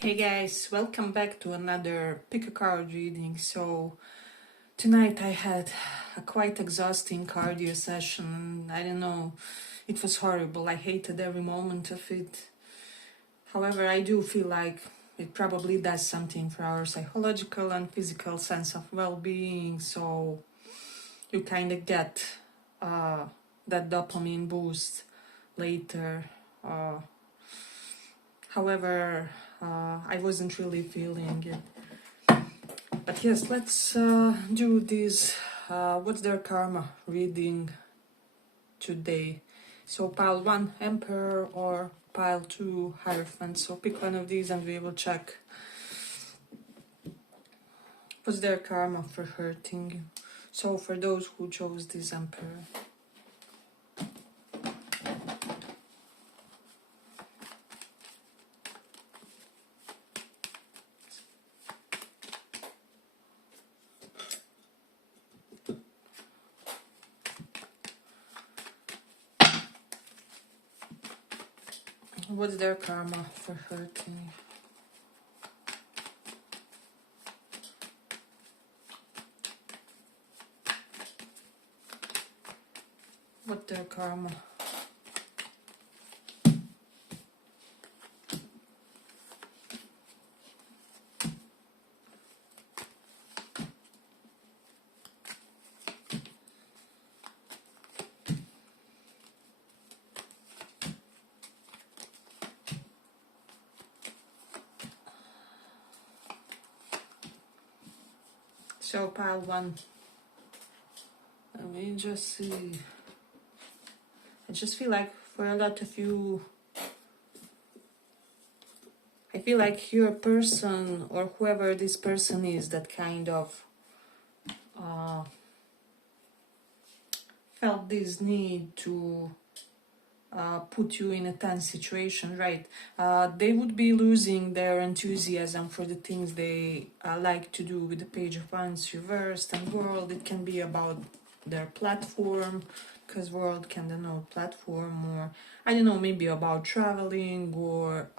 Hey guys, welcome back to another pick a card reading. So tonight I had a quite exhausting cardio session. I don't know, it was horrible. I hated every moment of it. However, I do feel like it probably does something for our psychological and physical sense of well-being. So you kind of get that dopamine boost later. However, I wasn't really feeling it. But yes, let's do this what's their karma reading today. So pile 1 Emperor or pile 2 Hierophant. So pick one of these and we will check what's their karma for hurting you. So for those who chose this Emperor. What's their karma for hurting you? What's their karma? So pile 1. Let me just see. I just feel like for a lot of you, I feel like you're a person or whoever this person is that kind of felt this need to put you in a tense situation, right? They would be losing their enthusiasm for the things they like to do with the Page of Wands reversed and World. It can be about their platform, because World can denote platform, or I don't know, maybe about traveling or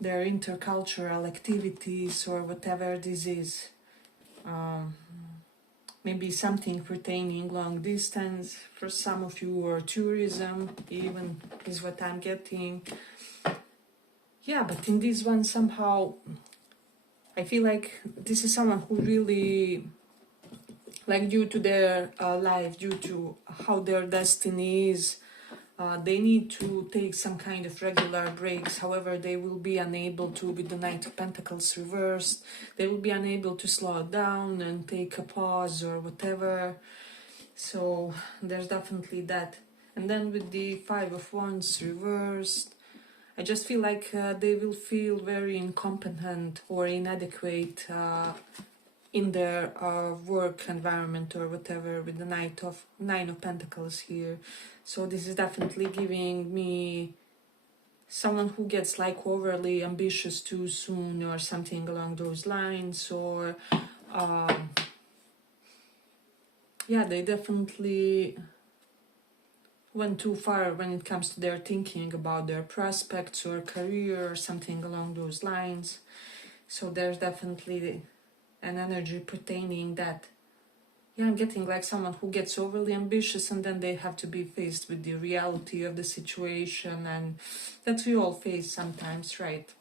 their intercultural activities or whatever this is. Maybe something pertaining long distance for some of you, or tourism even is what I'm getting. Yeah, but in this one somehow I feel like this is someone who really, like, due to their life, due to how their destiny is, they need to take some kind of regular breaks. However, they will be unable to with the Knight of Pentacles reversed. They will be unable to slow down and take a pause or whatever. So there's definitely that. And then with the Five of Wands reversed, I just feel like they will feel very incompetent or inadequate in their work environment or whatever, with the Nine of Pentacles here. So this is definitely giving me someone who gets like overly ambitious too soon or something along those lines, or yeah, they definitely went too far when it comes to their thinking about their prospects or career or something along those lines. So there's definitely an energy pertaining that. Yeah, I'm getting like someone who gets overly ambitious and then they have to be faced with the reality of the situation, and that we all face sometimes, right?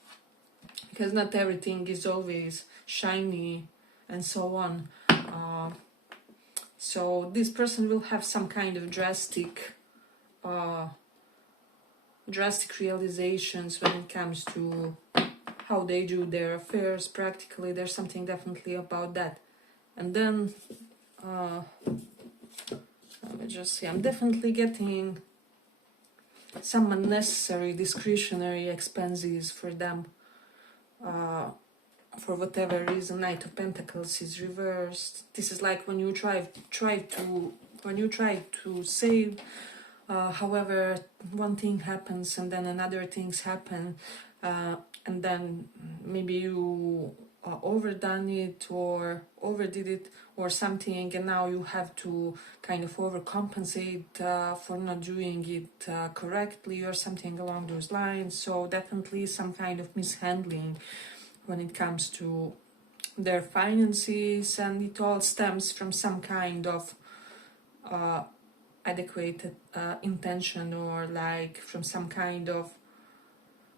Because not everything is always shiny and so on. So this person will have some kind of drastic realizations when it comes to how they do their affairs practically. There's something definitely about that. And then let me just see, I'm definitely getting some unnecessary discretionary expenses for them, for whatever reason. Knight of Pentacles is reversed. This is like when you try to save, however one thing happens and then another things happen, and then maybe you overdone it or overdid it or something, and now you have to kind of overcompensate for not doing it correctly or something along those lines. So definitely some kind of mishandling when it comes to their finances, and it all stems from some kind of adequate intention, or like from some kind of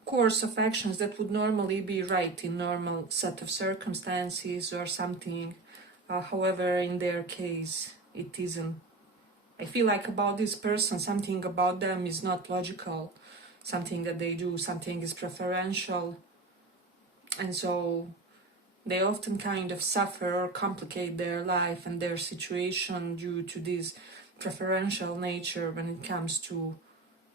course of actions that would normally be right in normal set of circumstances or something. However, in their case, it isn't. I feel like about this person, something about them is not logical. Something that they do, something is preferential. And so they often kind of suffer or complicate their life and their situation due to this preferential nature when it comes to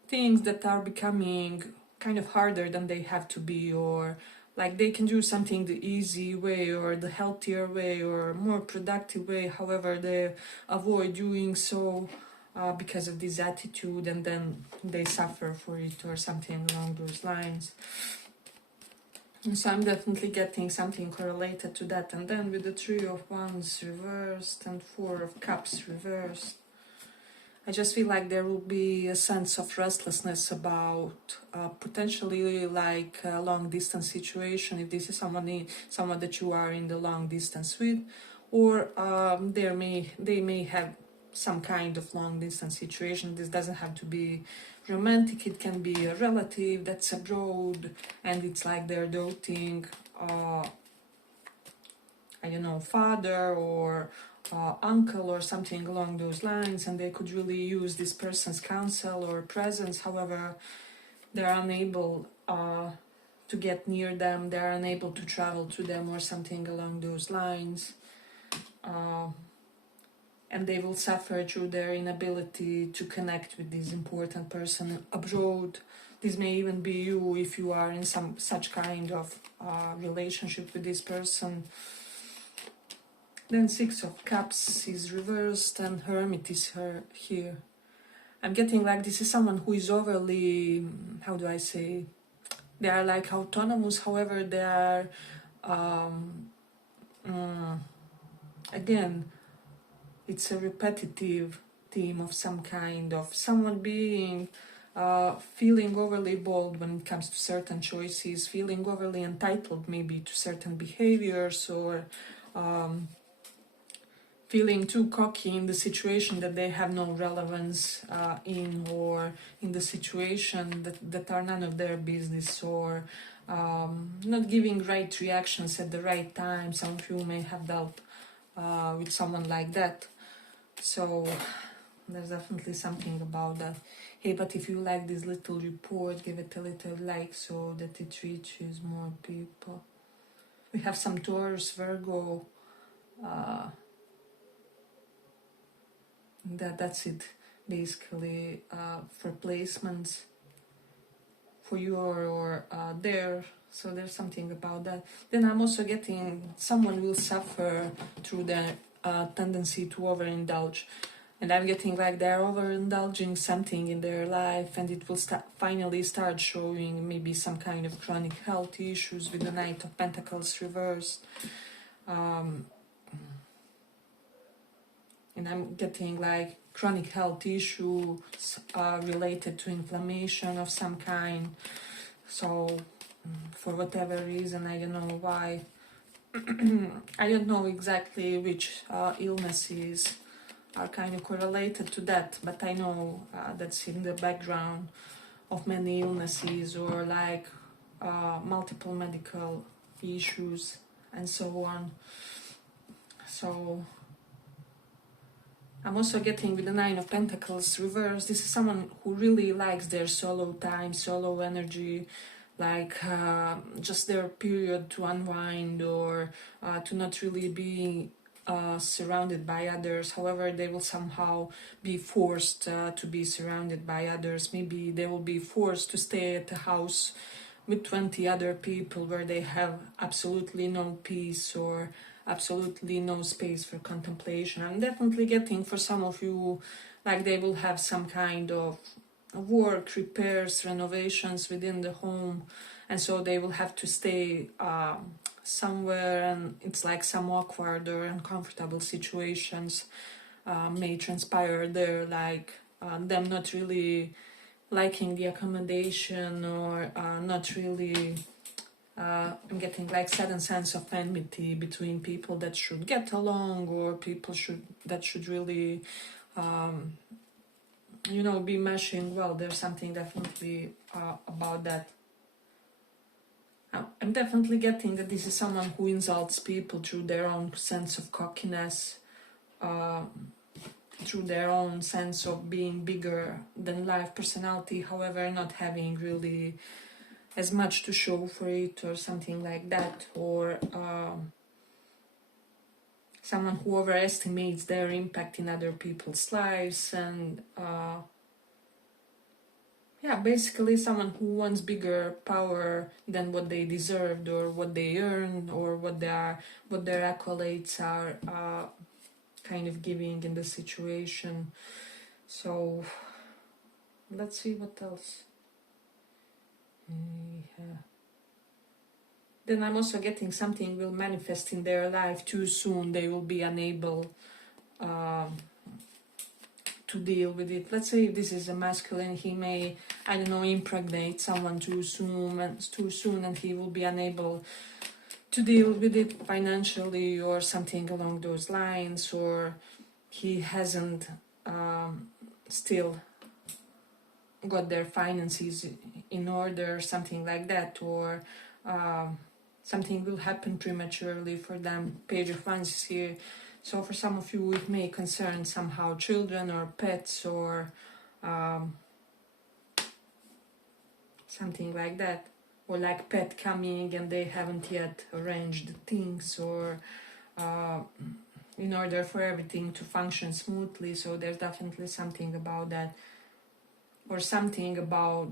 things that are becoming kind of harder than they have to be, or like they can do something the easy way or the healthier way or more productive way. However, they avoid doing so because of this attitude, and then they suffer for it or something along those lines. And so I'm definitely getting something correlated to that. And then with the Three of Wands reversed and Four of Cups reversed, I just feel like there will be a sense of restlessness about potentially like a long distance situation, if this is someone that you are in the long distance with, or they may have some kind of long distance situation. This doesn't have to be romantic, it can be a relative that's abroad and it's like they're doting I don't know, father or uncle or something along those lines, and they could really use this person's counsel or presence. However, they're unable to get near them, they're unable to travel to them or something along those lines. And they will suffer through their inability to connect with this important person abroad. This may even be you if you are in some such kind of relationship with this person. Then Six of Cups is reversed and Hermit is here. I'm getting like this is someone who is overly, how do I say, they are like autonomous, however they are, again, it's a repetitive theme of some kind of someone being, feeling overly bold when it comes to certain choices, feeling overly entitled maybe to certain behaviors, or feeling too cocky in the situation that they have no relevance in, or in the situation that are none of their business, or not giving right reactions at the right time. Some of you may have dealt with someone like that. So there's definitely something about that. Hey, but if you like this little report, give it a little like so that it reaches more people. We have some Taurus, Virgo, that's it basically for placements for you or there. So there's something about that. Then I'm also getting someone will suffer through their tendency to overindulge, and I'm getting like they're overindulging something in their life, and it will finally start showing maybe some kind of chronic health issues with the Knight of Pentacles reversed. And I'm getting like chronic health issues related to inflammation of some kind. So for whatever reason, I don't know why, I don't know exactly which illnesses are kind of correlated to that, but I know that's in the background of many illnesses, or like multiple medical issues and so on. So I'm also getting with the Nine of Pentacles reversed. This is someone who really likes their solo time, solo energy, like just their period to unwind, or to not really be surrounded by others. However, they will somehow be forced to be surrounded by others. Maybe they will be forced to stay at a house with 20 other people where they have absolutely no peace or absolutely no space for contemplation. I'm definitely getting for some of you like they will have some kind of work, repairs, renovations within the home, and so they will have to stay somewhere, and it's like some awkward or uncomfortable situations may transpire there, like them not really liking the accommodation, or not really I'm getting like sudden sense of enmity between people that should get along, or people that should really you know, be meshing well. There's something definitely about that. I'm definitely getting that this is someone who insults people through their own sense of cockiness, through their own sense of being bigger than life personality, however not having really as much to show for it, or something like that, or someone who overestimates their impact in other people's lives, and yeah, basically someone who wants bigger power than what they deserved, or what they earn, or what their accolades are kind of giving in the situation. So let's see what else. Yeah. Then I'm also getting something will manifest in their life too soon. They will be unable to deal with it. Let's say if this is a masculine, he may, I don't know, impregnate someone too soon, and he will be unable to deal with it financially, or something along those lines, or he hasn't still got their finances in order, something like that, or something will happen prematurely for them. Page of Wands is here. So for some of you, it may concern somehow children or pets, or something like that. Or like pet coming and they haven't yet arranged things, or in order for everything to function smoothly. So there's definitely something about that. Or something about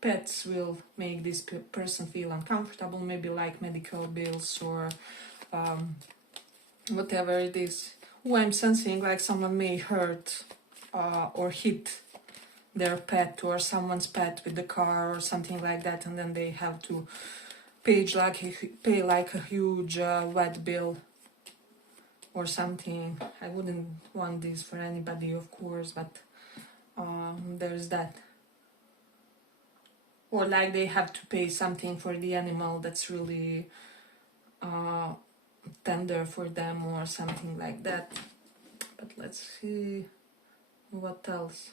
pets will make this person feel uncomfortable, maybe like medical bills, or whatever it is. Who I'm sensing like someone may hurt or hit their pet, or someone's pet with the car, or something like that, and then they have to pay like a huge vet bill or something. I wouldn't want this for anybody, of course, but there's that. Or like they have to pay something for the animal that's really tender for them, or something like that. But let's see what else.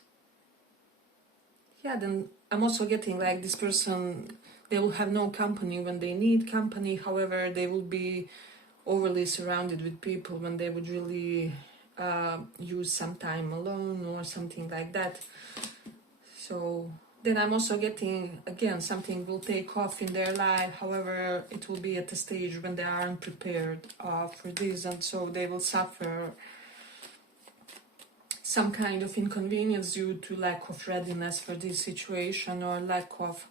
Yeah, then I'm also getting like this person, they will have no company when they need company. However, they will be overly surrounded with people when they would really use some time alone, or something like that. So then I'm also getting, again, something will take off in their life. However, it will be at a stage when they aren't prepared for this, and so they will suffer some kind of inconvenience due to lack of readiness for this situation, or lack of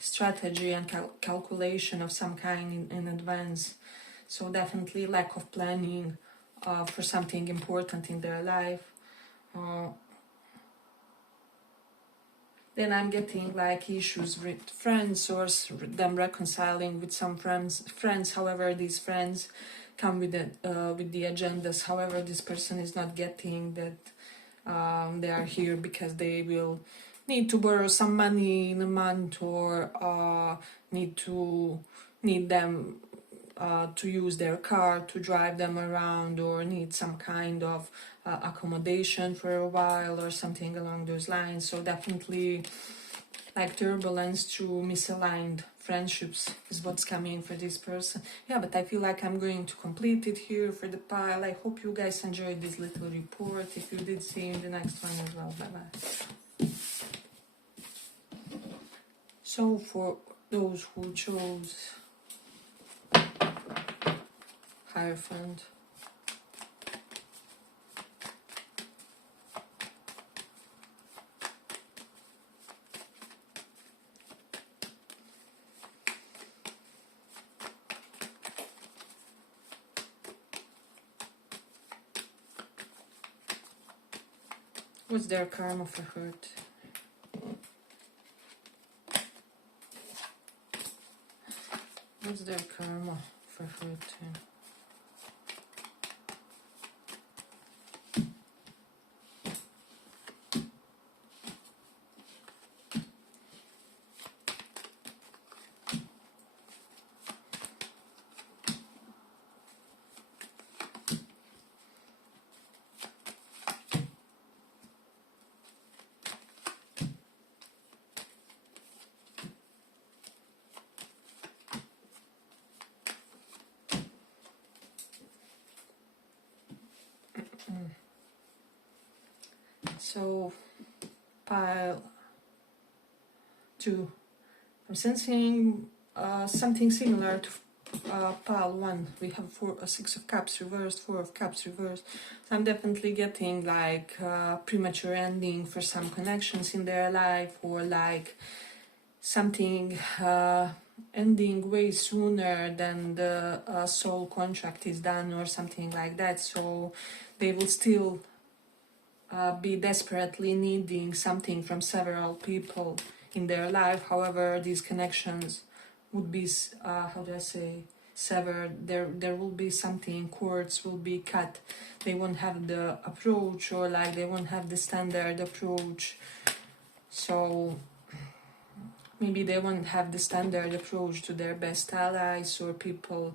strategy and calculation of some kind in advance. So definitely lack of planning for something important in their life. Then I'm getting like issues with friends, or them reconciling with some friends. However, these friends come with the agendas. However, this person is not getting that they are here because they will need to borrow some money in a month, or need them to use their car to drive them around, or need some kind of accommodation for a while, or something along those lines. So definitely like turbulence through misaligned friendships is what's coming for this person. Yeah, but I feel like I'm going to complete it here for the pile. I hope you guys enjoyed this little report. If you did, see you in the next one as well. Bye bye. So for those who chose Hierophant, what's their karma for hurt? What's their karma for hurting? So, pile 2. I'm sensing something similar to pile 1. We have 6 of cups reversed, 4 of cups reversed. So I'm definitely getting like premature ending for some connections in their life, or like something ending way sooner than the soul contract is done, or something like that. So they will still be desperately needing something from several people in their life. However, these connections would be, how do I say, severed. There will be something, cords will be cut. They won't have the approach, or like they won't have the standard approach. So maybe they won't have the standard approach to their best allies, or people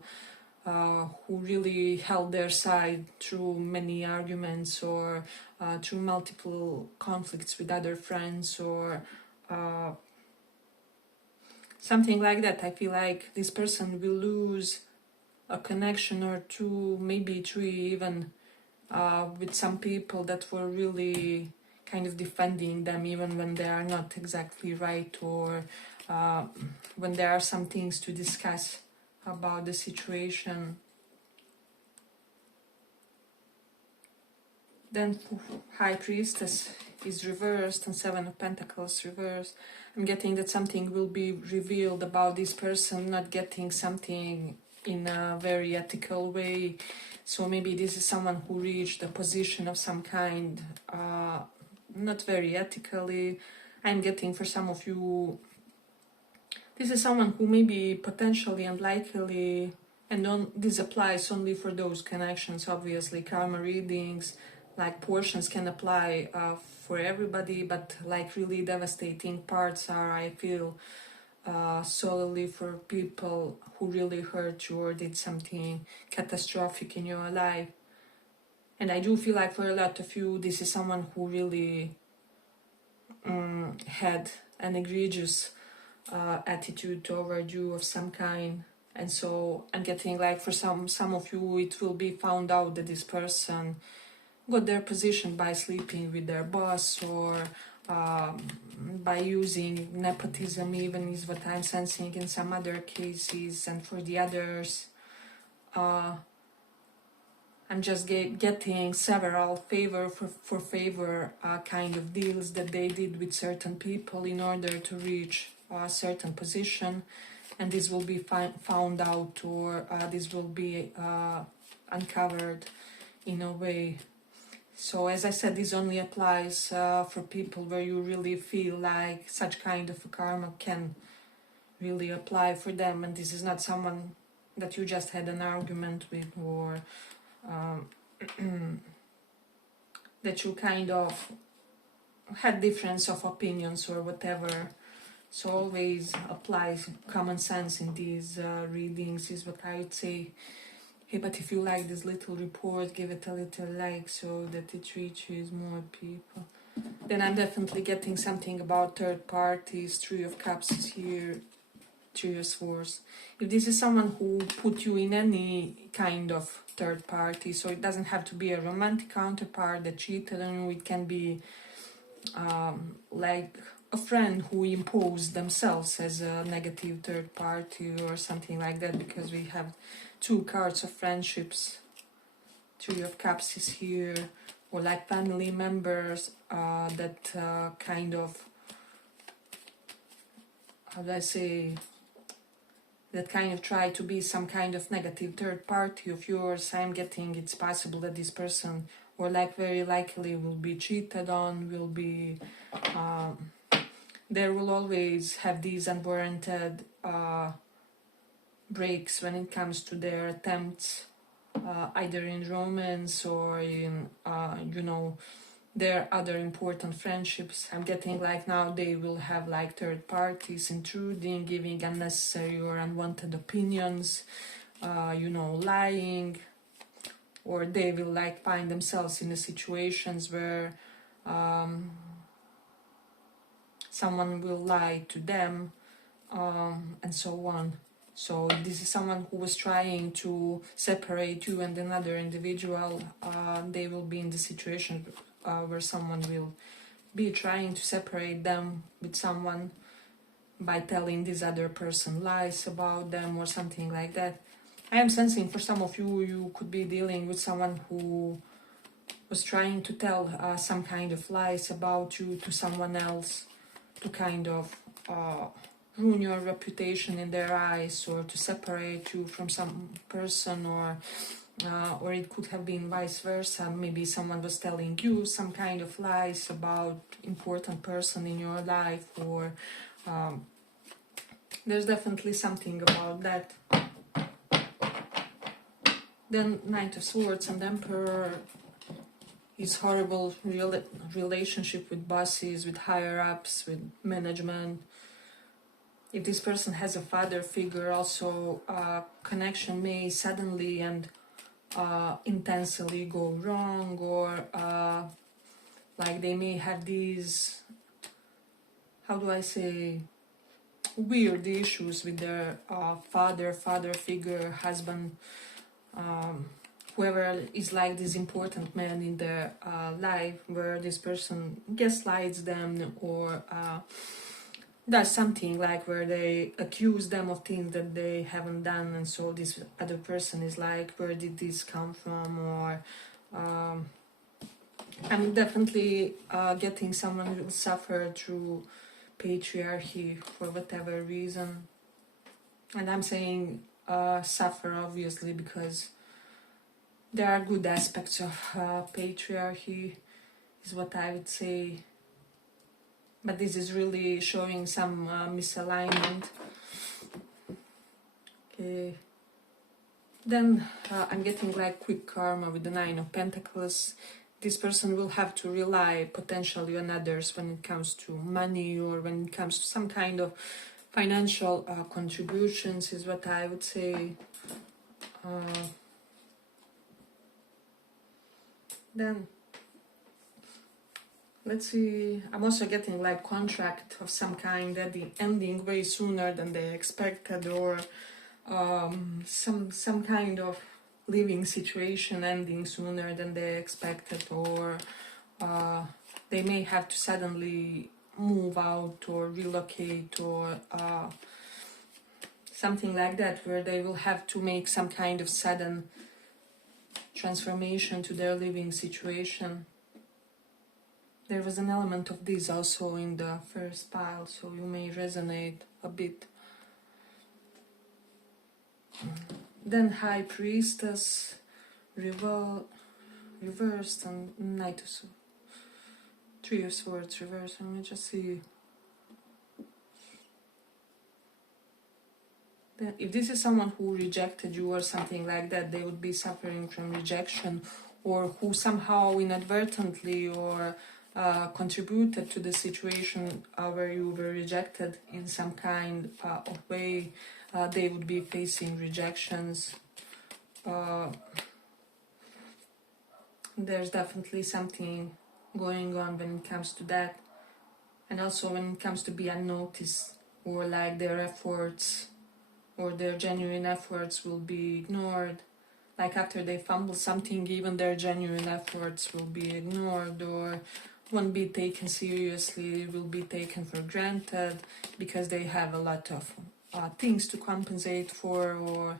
who really held their side through many arguments, or through multiple conflicts with other friends, or something like that. I feel like this person will lose a connection or two, maybe 3 even, with some people that were really kind of defending them, even when they are not exactly right, or when there are some things to discuss about the situation. Then High Priestess is reversed and 7 of Pentacles reversed. I'm getting that something will be revealed about this person not getting something in a very ethical way. So maybe this is someone who reached a position of some kind, not very ethically. I'm getting for some of you, this is someone who may be potentially unlikely, and this applies only for those connections. Obviously, karma readings, like portions, can apply for everybody, but like really devastating parts are, I feel, solely for people who really hurt you or did something catastrophic in your life. And I do feel like for a lot of you, this is someone who really had an egregious attitude toward you of some kind. And so I'm getting like for some of you, it will be found out that this person got their position by sleeping with their boss, or by using nepotism even, is what I'm sensing in some other cases. And for the others, I'm just getting several favor for favor kind of deals that they did with certain people in order to reach a certain position, and this will be found out, or this will be uncovered in a way. So as I said, this only applies for people where you really feel like such kind of a karma can really apply for them, and this is not someone that you just had an argument with, or that you kind of had difference of opinions or whatever. So always applies common sense in these readings, is what I would say. Hey, but if you like this little report, give it a little like so that it reaches more people. Then I'm definitely getting something about third parties. 3 of Cups is here, 3 of Swords. If this is someone who put you in any kind of third party, so it doesn't have to be a romantic counterpart that cheated on you, it can be like a friend who imposed themselves as a negative third party or something like that, because we have 2 cards of friendships. 3 of Cups is here, or like family members that kind of, how do I say, that kind of try to be some kind of negative third party of yours. I'm getting it's possible that this person, or like very likely, will be cheated on, will be, there will always have these unwarranted breaks when it comes to their attempts, either in romance or in, their other important friendships. I'm getting like now they will have like third parties intruding, giving unnecessary or unwanted opinions, lying, or they will like find themselves in the situations where someone will lie to them, and so on. So this is someone who was trying to separate you and another individual. They will be in the situation where someone will be trying to separate them with someone by telling this other person lies about them or something like that. I am sensing for some of you, you could be dealing with someone who was trying to tell some kind of lies about you to someone else, to kind of ruin your reputation in their eyes, or to separate you from some person, or it could have been vice versa. Maybe someone was telling you some kind of lies about important person in your life, or there's definitely something about that. Then Knight of Swords and Emperor is horrible relationship with bosses, with higher ups, with management. If this person has a father figure, also connection may suddenly and intensely go wrong, or like they may have these, how do I say, weird issues with their father figure, husband, whoever is like this important man in their life, where this person gaslights them, or does something like where they accuse them of things that they haven't done, and so this other person is like, where did this come from? Or I'm definitely getting someone who will suffer through patriarchy for whatever reason. And I'm saying suffer obviously because there are good aspects of patriarchy, is what I would say. But this is really showing some misalignment. Okay. Then I'm getting like quick karma with the Nine of Pentacles. This person will have to rely potentially on others when it comes to money, or when it comes to some kind of financial contributions, is what I would say. Then let's see, I'm also getting like contract of some kind that the ending way sooner than they expected, or some kind of living situation ending sooner than they expected, or they may have to suddenly move out or relocate, or something like that, where they will have to make some kind of sudden transformation to their living situation. There was an element of this also in the first pile, so you may resonate a bit. Then High Priestess, reversed, and Knight of Swords. Three of Swords reversed. Let me just see. Then, if this is someone who rejected you or something like that, they would be suffering from rejection, or who somehow inadvertently or contributed to the situation where you were rejected in some kind of way. They would be facing rejections. There's definitely something going on when it comes to that. And also when it comes to be unnoticed, or like their efforts or their genuine efforts will be ignored. Like after they fumble something, even their genuine efforts will be ignored, or won't be taken seriously, will be taken for granted because they have a lot of things to compensate for, or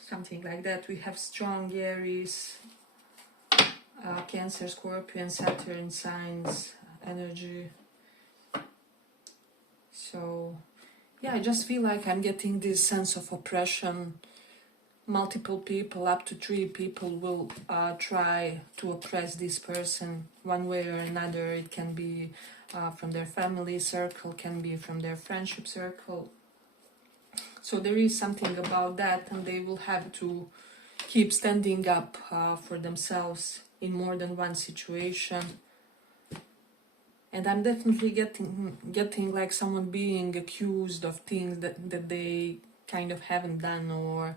something like that. We have strong Aries, Cancer, Scorpion, Saturn signs energy. So yeah, I just feel like I'm getting this sense of oppression. Multiple people, up to 3 people, will try to oppress this person one way or another. It can be from their family circle, can be from their friendship circle. So there is something about that, and they will have to keep standing up for themselves in more than one situation. And I'm definitely getting like someone being accused of things that they kind of haven't done, or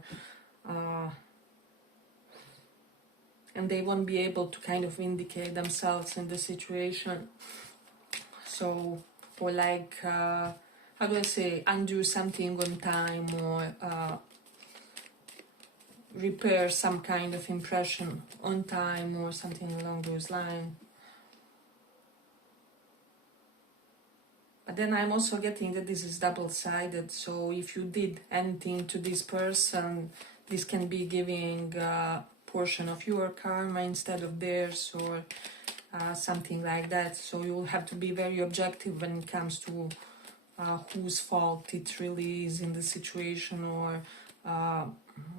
and they won't be able to kind of vindicate themselves in the situation. So, or like, how do I say, undo something on time, or repair some kind of impression on time, or something along those lines. But then I'm also getting that this is double-sided, so if you did anything to this person, this can be giving a portion of your karma instead of theirs, or something like that. So you will have to be very objective when it comes to whose fault it really is in the situation, or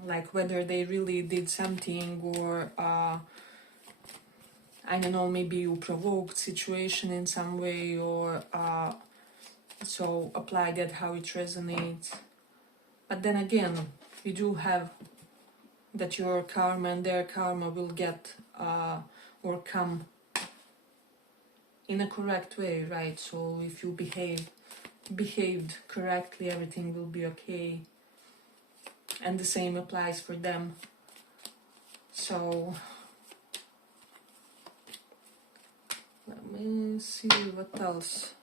like whether they really did something, or I don't know, maybe you provoked situation in some way, or so apply that how it resonates. But then again, you do have that your karma and their karma will get or come in a correct way, right? So if you behaved correctly, everything will be okay, and the same applies for them. So let me see what else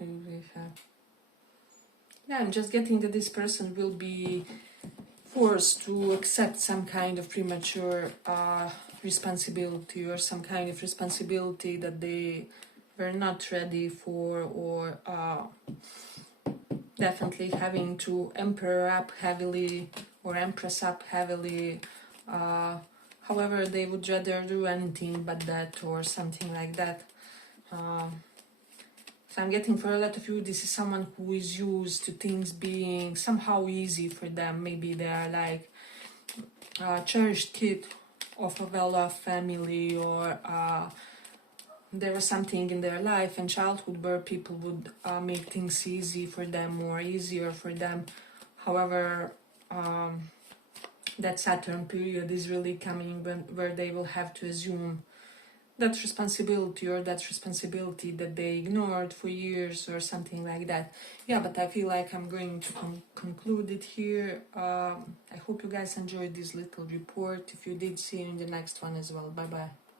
we have. Yeah, I'm just getting that this person will be forced to accept some kind of premature responsibility, or some kind of responsibility that they were not ready for, or definitely having to emperor up heavily or empress up heavily. However, they would rather do anything but that, or something like that. So I'm getting for a lot of you, this is someone who is used to things being somehow easy for them. Maybe they are like a cherished kid of a well-off family, or there was something in their life in childhood where people would make things easy for them, or easier for them. However, that Saturn period is really coming where they will have to assume that responsibility, or that responsibility that they ignored for years, or something like that. Yeah, but I feel like I'm going to conclude it here. I hope you guys enjoyed this little report. If you did, see you in the next one as well. Bye bye.